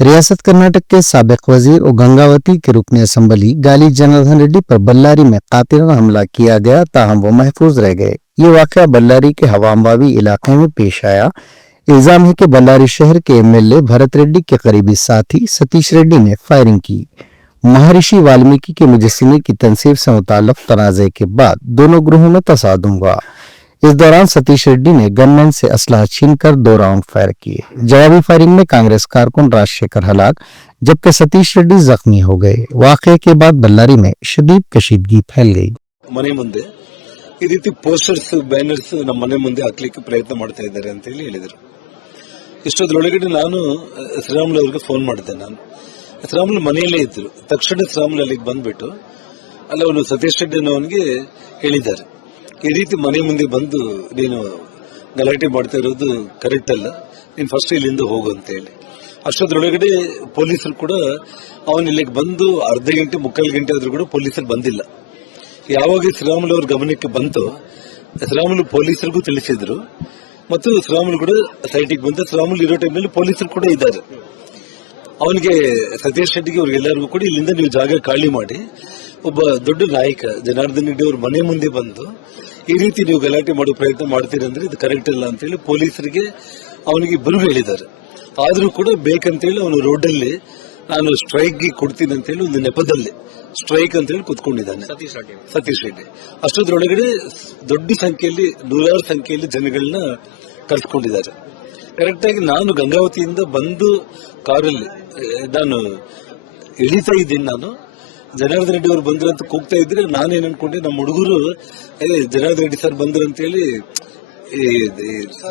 रियासत कर्नाटक के साबिक वजीर और गंगावती के रुकने असम्बली गाली जनार्दन रेड्डी पर बल्लारी में कातिलाना हमला किया गया, ताहम वो महफूज रह गए। ये वाकया बल्लारी के हवामबावी इलाके में पेश आया। इल्जाम है कि बल्लारी शहर के एमएलए भरत रेड्डी के करीबी साथी सतीश रेड्डी ने फायरिंग की। महर्षि वाल्मीकि के मुजस्सिमे की तनसीब से मुताल्लिक तनाज़े के बाद दोनों ग्रोहों में तसादुम हुआ। इस दौरान सतीश रेड्डी ने गनमैन से असलाह छीनकर 2 राउंड फायर किए। जवाबी फायरिंग में कांग्रेस कारकुन राजशेखर हलाक, जबकि सतीश रेड्डी जख्मी हो गए। वाकये के बाद बल्लारी में शदीद कशीदगी फैल गई। ಮನೆ ಮುಂದೆ ಈ ರೀತಿ ಪೋಸ್ಟರ್ಸ್ ಬ್ಯಾನರ್ಸ್ ನಮ್ಮ ಮನೆ ಮುಂದೆ ಹಾಕ್ಲಿಕ್ಕೆ ಪ್ರಯತ್ನ ಮಾಡ್ತಾ ಇದ್ದಾರೆ ಅಂತ ಹೇಳಿದರು. ಇಷ್ಟೊಂದರೊಳಗಡೆ ನಾನು ಶ್ರೀರಾಮುಲು ಅವರಿಗೆ ಫೋನ್ ಮಾಡಿದೆ. ನಾನು ಶ್ರೀರಾಮುಲು ಮನೆಯಲ್ಲೇ ಇದ್ರು. ತಕ್ಷಣ ಶ್ರೀರಾಮುಲು ಅಲ್ಲಿಗೆ ಬಂದ್ಬಿಟ್ಟು ಅಲ್ಲಿ ಅವನು ಸತೀಶ್ ರೆಡ್ಡಿ ಅವನಿಗೆ ಹೇಳಿದ್ದಾರೆ, ಈ ರೀತಿ ಮನೆ ಮುಂದೆ ಬಂದು ನೀನು ಗಲಾಟೆ ಮಾಡ್ತಾ ಇರೋದು ಕರೆಕ್ಟ್ ಅಲ್ಲ, ನೀನು ಫಸ್ಟ್ ಇಲ್ಲಿಂದ ಹೋಗು ಅಂತ ಹೇಳಿ. ಅಷ್ಟೊಂದರೊಳಗಡೆ ಪೊಲೀಸರು ಕೂಡ ಅವನು ಇಲ್ಲಿಗೆ ಬಂದು ಅರ್ಧ ಗಂಟೆ ಮುಕ್ಕಾಲು ಗಂಟೆ ಆದ್ರೂ ಕೂಡ ಪೊಲೀಸರು ಬಂದಿಲ್ಲ. ಯಾವಾಗ ಶ್ರೀರಾಮುಲು ಅವ್ರ ಗಮನಕ್ಕೆ ಬಂತು, ಶ್ರೀರಾಮುಲು ಪೊಲೀಸರಿಗೂ ತಿಳಿಸಿದ್ರು ಮತ್ತು ಶ್ರೀರಾಮುಲು ಕೂಡ ಸೈಟಿಗೆ ಬಂದ. ಶ್ರೀರಾಮುಲು ಇರೋ ಟೈಮ್ನಲ್ಲಿ ಪೊಲೀಸರು ಕೂಡ ಇದ್ದಾರೆ. ಅವನಿಗೆ ಸತೀಶ್ ರೆಡ್ಡಿಗೆ ಅವ್ರಿಗೆಲ್ಲರಿಗೂ ಕೂಡ ಇಲ್ಲಿಂದ ನೀವು ಜಾಗ ಖಾಲಿ ಮಾಡಿ, ಒಬ್ಬ ದೊಡ್ಡ ನಾಯಕ ಜನಾರ್ದನ್ ರೆಡ್ಡಿ ಅವ್ರ ಮನೆ ಮುಂದೆ ಬಂದು ಈ ರೀತಿ ನೀವು ಗಲಾಟೆ ಮಾಡೋ ಪ್ರಯತ್ನ ಮಾಡ್ತೀರಿ ಅಂದ್ರೆ ಇದು ಕರೆಕ್ಟ್ ಇಲ್ಲ ಅಂತೇಳಿ ಪೊಲೀಸರಿಗೆ ಅವನಿಗೆ ಇಬ್ಬರಿಗೂ ಹೇಳಿದ್ದಾರೆ. ಆದ್ರೂ ಕೂಡ ಬೇಕಂತೇಳಿ ಅವನು ರೋಡಲ್ಲಿ ನಾನು ಸ್ಟ್ರೈಕ್ಗೆ ಕೊಡ್ತೀನಿ ಅಂತೇಳಿ ಒಂದು ನೆಪದಲ್ಲಿ ಸ್ಟ್ರೈಕ್ ಅಂತೇಳಿ ಕೂತ್ಕೊಂಡಿದ್ದಾನೆ ಸತೀಶ್ ರೆಡ್ಡಿ. ಅಷ್ಟೊಂದರೊಳಗಡೆ ದೊಡ್ಡ ಸಂಖ್ಯೆಯಲ್ಲಿ, ನೂರಾರು ಸಂಖ್ಯೆಯಲ್ಲಿ ಜನಗಳನ್ನ ಕರೆಸ್ಕೊಂಡಿದ್ದಾರೆ. ಕರೆಕ್ಟ್ ಆಗಿ ನಾನು ಗಂಗಾವತಿಯಿಂದ ಬಂದು ಕಾರಲ್ಲಿ ನಾನು ಇಳಿತಾ ಇದ್ದೀನಿ. ನಾನು ಜನಾರ್ದನ್ ರೆಡ್ಡಿ ಅವರು ಬಂದ್ರು ಅಂತ ಕೂಗ್ತಾ ಇದ್ರೆ ನಾನೇನ್ ಅನ್ಕೊಂಡೆ, ನಮ್ಮ ಹುಡುಗರು ಜನಾರ್ದನ್ ರೆಡ್ಡಿ ಸರ್ ಬಂದ್ರು ಅಂತೇಳಿ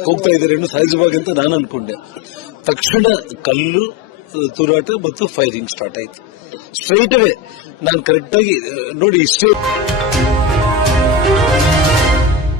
ಕೂಗ್ತಾ ಇದ್ದಾರೆ ಸಹಜವಾಗಿ ಅಂತ ನಾನು ಅನ್ಕೊಂಡೆ. ತಕ್ಷಣ ಕಲ್ಲು ತೂರಾಟ ಮತ್ತು ಫೈರಿಂಗ್ ಸ್ಟಾರ್ಟ್ ಆಯ್ತು. ಸ್ಟ್ರೈಟ್ ಅವೇ ನಾನು ಕರೆಕ್ಟ್ ಆಗಿ ನೋಡಿ ಇಷ್ಟೇ